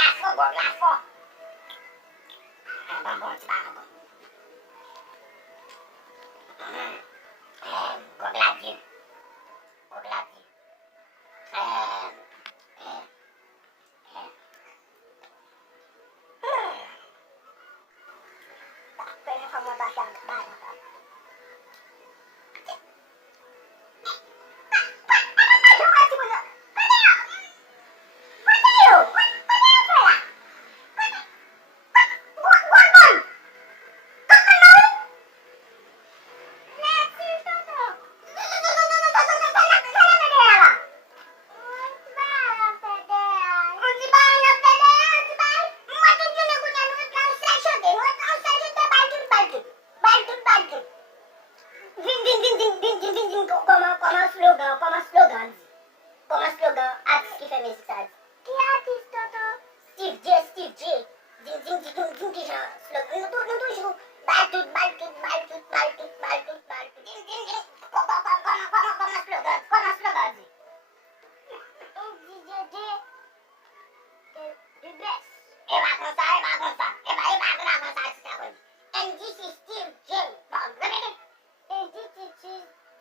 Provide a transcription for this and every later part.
Gorlafo. Bambang sebanget. Gorlagi. Gorlagi. Pengen kamu baca banget. Como slogan artis qui fait musique ça. Qui artiste toto? Steve J. Ding slogan. Não jogo. Baltut. Ding. Como slogan. Como slogan. Du best. É bagunça. Essa coisa. And this is Steve J. And this is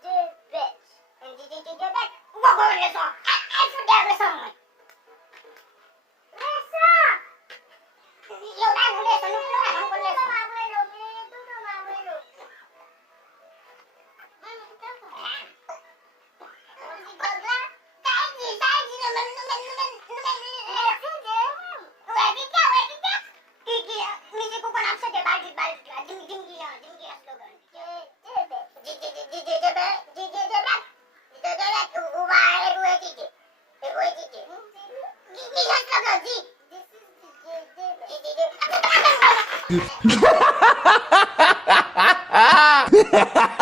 the best. And this is the best. Vou olhar só. É fudeu essa mãe. Eu não leço, não leço. Ha ha ha ha!